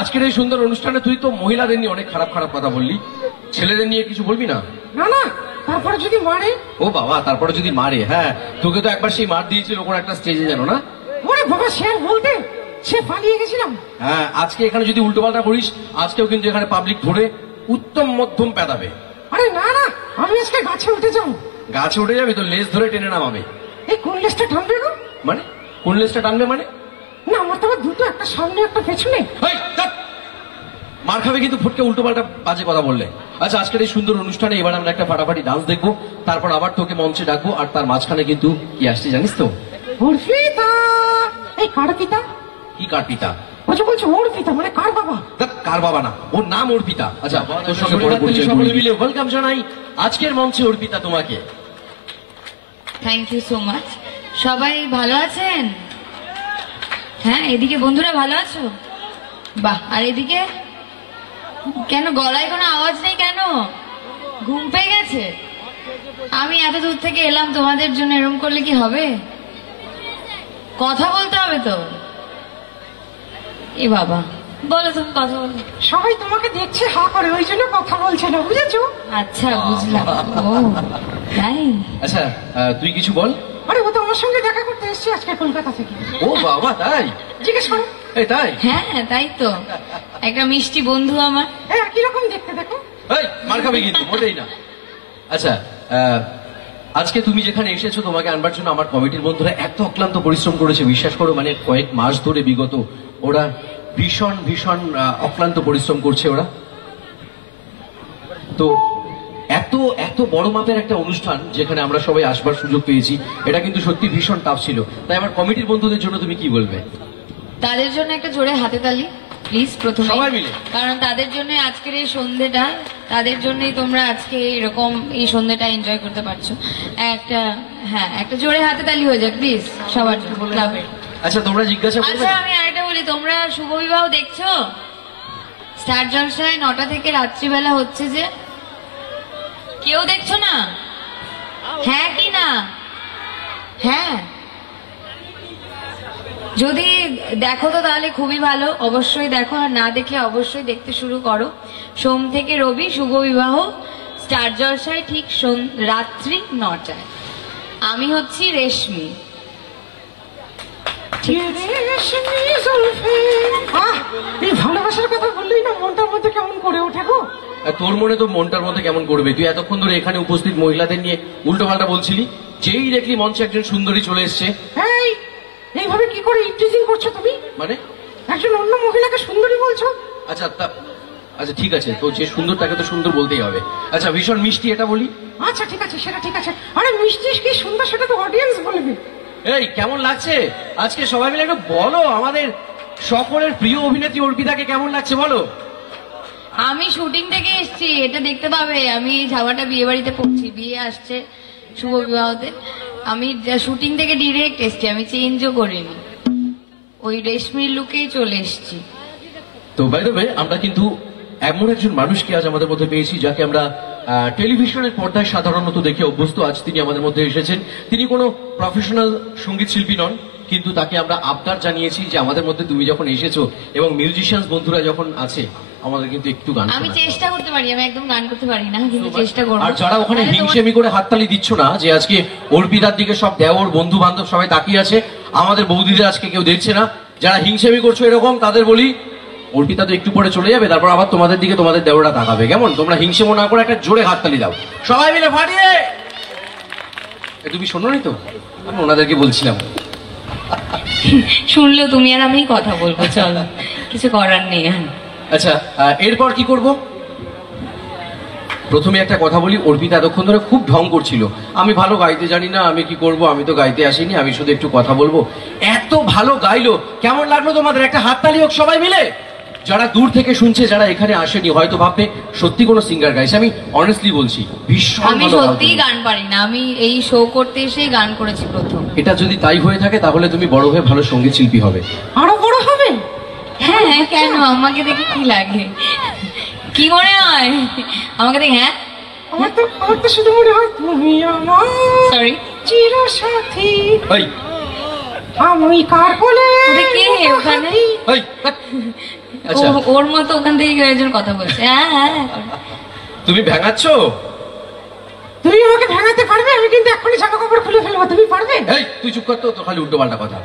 আজকের এই সুন্দর অনুষ্ঠানে তুই তো মহিলাদের নিয়ে অনেক খারাপ খারাপ কথা বললি, ছেলেদের নিয়ে কিছু বলবি না? না না, তারপরে যদি মারে? ও বাবা, তারপরে যদি মারে? হ্যাঁ, তোকে তো একবার সেই মার দিয়েছিল কোন একটা স্টেজে, জানো না? ওরে বাবা, সে আর বলতে, সে পালিয়ে গেছিলাম। হ্যাঁ, আজকে এখানে যদি উল্টো পাল্টা করিস, আজকেও কিন্তু এখানে পাবলিক ধরে উত্তম মধ্যম পেদাবে। আরে না না, আমি আজকে গাছে উঠে যাবো। গাছে উঠে যাবি তো লেজ ধরে টেনে নামাবে। এই কোন লেজটা টানবে গো? মানে কোন লেজটা টানবে মানে? না, আমার তো আবার দুটো, একটা সামনে একটা পেছনে। মার খাবে কিন্তু ফুটকে উল্টো পাল্টা বাজে কথা বললে। আচ্ছা, আজকের এই সুন্দর অনুষ্ঠানে এবার আমরা একটা ফাটাফাটি ডান্স দেখবো, তারপর আবার তোকে মঞ্চে ডাকবো, আর তার মাঝখানে কিন্তু কি আসছে জানিস তো? অর্পিতা। এই কার পিতা? কি কার পিতা? ও যে বলছে অর্পিতা, মানে কার বাবা? কার বাবা না, ওর নাম অর্পিতা। আচ্ছা, তোর সঙ্গে সকলে মিলে ওয়েলকাম জানাই আজকের মঞ্চে অর্পিতা তোমাকে। Thank you so much. সবাই ভালো আছেন? হ্যাঁ, এদিকে বন্ধুরা ভালো আছো? বাহ। আর এদিকে কেন গলায় কোনো আওয়াজ নেই কেন? ঘুম পেয়ে গেছে? আমি এত দূর থেকে এলাম তোমাদের জন্য, এরকম করলে কি হবে? কথা বলতে হবে তো। এ বাবা, বলো তুমি কথা বলো। সবাই তোমাকে দেখছে হা করে, ওই জন্য কথা বলছে না, বুঝেছো? আচ্ছা, বুঝলাম। ও তাই। আচ্ছা, তুই কিছু বল। আরে ও তো আমার সঙ্গে দেখা করতে এসেছে আজকে কলকাতা থেকে। ও বাবা, তাই? জিজ্ঞেস করো। এই তাই? হ্যাঁ তাই তো, একটা মিষ্টি বন্ধু আমার। হ্যাঁ, কিরকম দেখতে দেখো। এই মার খাবে কিন্তু, মোটেই না। আচ্ছা, আজকে তুমি যেখানে এসেছো, তোমাকে আনবার জন্য আমার কমিটির বন্ধুরা এত অক্লান্ত পরিশ্রম করেছে, বিশ্বাস করো। মানে কয়েক মাস ধরে বিগত ওরা ভীষণ ভীষণ অক্লান্ত পরিশ্রম করছে ওরা। তো এত এত বড় মাপের একটা অনুষ্ঠান যেখানে আমরা সবাই আসবার সুযোগ পেয়েছি, এটা কিন্তু সত্যি ভীষণ টাফ ছিল। তাই আমার কমিটির বন্ধুদের জন্য তুমি কি বলবে? তাদের জন্য একটা জোরে হাতে তালি প্লিজ, প্রথমে সবাই মিলে। কারণ তাদের জন্য আজকের এই সন্ধ্যেটা, তাদের জন্যই তোমরা আজকে এরকম এই সন্ধ্যেটা এনজয় করতে পারছো। একটা জোরে হাতে তালি হয়ে যাক প্লিজ সবার জন্য, ক্লাবের। আচ্ছা, তোমরা জিজ্ঞাসা করবে। আচ্ছা, আমি আরেকটা বলি, তোমরা শুভ বিবাহ দেখছো? স্টার জলসায় 9টা থেকে রাত্রিবেলা হচ্ছে যে, কেউ দেখছো না? হ্যাঁ কি না? হ্যাঁ, যদি দেখো তো তাহলে খুবই ভালো, অবশ্যই দেখো। আর না দেখলে অবশ্যই দেখতে শুরু করো। সোম থেকে রবি শুভ বিবাহ স্টার জলসায়, ঠিক রাত্রি 9টায়। আমি হচ্ছি রেশমি। এই ভালোবাসার কথা বললেই না মনটার মধ্যে কেমন করে ওঠে গো। তোর মনে তো মনটার মধ্যে কেমন করবে? তুই এতক্ষণ ধরে এখানে উপস্থিত মহিলাদের নিয়ে উল্টো পাল্টা বলছিলি, যেই দেখলি মঞ্চে একজন সুন্দরী চলে এসছে। এইভাবে কি করে ইন্ট্রিজিং করছো তুমি? মানে একজন অন্য মহিলাকে সুন্দরী বলছো? আচ্ছা, আচ্ছা ঠিক আছে, তো যে সুন্দর তাকে তো সুন্দর বলতেই হবে। আচ্ছা, ভীষণ মিষ্টি এটা বলি। আচ্ছা ঠিক আছে, সেটা ঠিক আছে। আরে মিষ্টি কি সুন্দর সেটা তো অডিয়েন্স বলবে। এই কেমন লাগছে আজকে? সবাই মিলে একটু বলো, আমাদের সকলের প্রিয় অভিনেত্রী অর্পিতাকে কেমন লাগছে বলো। আমি শুটিং থেকে এসেছি, এটা দেখতে পাবে। আমি ঝাবাটা বিয়ে বাড়িতে পড়ছি, বিয়ে আসছে শুভ বিবাহতে। আমি শুটিং থেকে ডিরেক্ট এসেছি, আমি চেঞ্জও করিনি, ওই রেশমির লুকেই চলে এসেছি। তো বাই দ্য ওয়ে, আমরা কিন্তু এমন একজন মানুষকে আজ আমাদের মধ্যে পেয়েছি যাকে আমরা টেলিভিশনের পর্দায় সাধারণত দেখে অভ্যস্ত। আজ তিনি আমাদের মধ্যে এসেছেন। তিনি কোনো প্রফেশনাল সঙ্গীত শিল্পী নন, কিন্তু তাকে আমরা আবদার জানিয়েছি যে আমাদের মধ্যে তুমি যখন এসেছো এবং মিউজিশিয়ানস বন্ধুরা যখন আছে, আমাদের কিন্তু একটু গান। আমি চেষ্টা করতে পারি, আমি একদম গান করতে পারি না, কিন্তু চেষ্টা করব। আর যারা ওখানে হিংসেমি করে হাততালি দিচ্ছ না, যে আজকে অর্পিতার দিকে সব দেওর বন্ধু বান্ধব সবাই তাকিয়ে আছে, আমাদের বৌদিদের আজকে কেউ দেখছে না, যারা হিংসেমি করছো এরকম, তাদের বলি অর্পিতা তো একটু পরে চলে যাবে, তারপর আবার তোমাদের দিকে তোমাদের দেওরা তাকাবে। কেমন? তোমরা হিংসেমো না করে একটা জোরে হাততালি দাও সবাই মিলে ফাটিয়ে। তুমি শোনোনি তো, আমি ওনাদেরকে বলছিলাম। শুনলেও তুমি আর আমি কথা বলবো, চলো, কিছু করার নেই। আচ্ছা, এরপর কি করব? প্রথমে একটা কথা বলি, অর্পিতা এতক্ষণ ধরে খুব ঢং করছিল, আমি ভালো গাইতে জানি না, আমি কি করব, আমি তো গাইতে আসিনি, আমি শুধু একটু কথা বলবো। এত ভালো গাইলো, কেমন লাগলো তোমাদের? একটা হাততালি হোক সবাই মিলে। যারা দূর থেকে শুনছে, যারা এখানে আসেনি, হয়তো ভাববে সত্যি কোনো সিঙ্গার গাইছে। আমি অনেস্টলি বলছি, ভীষণ আমি সত্যিই গান পারি না, আমি এই শো করতে এসেই গান করেছি প্রথম। এটা যদি তাই হয়ে থাকে তাহলে তুমি বড় হয়ে ভালো সঙ্গীত শিল্পী হবে। আরো বড় হবে? হ্যাঁ, কেন? আমাকে দেখে কি লাগে, কি মনে হয় আমাকে দেখে? হ্যাঁ, আমার তো শুধু মনে হয় তুমি আমার সরি চিরসাথী। আমি কার কোলে ওটা কে ওখানে? এই, আচ্ছা ওর মতো ওখান থেকে কেউ একজন কথা বলছে। হ্যাঁ হ্যাঁ তুমি ভেঙাচ্ছ? তুমি আমাকে ভাঙাতে পারবে? আমি কিন্তু এখনই জামা কাপড় খুলে ফেলবো, তুমি পারবে? এই তুই চুপ কর তো, তোর খালি উল্টো পাল্টা কথা।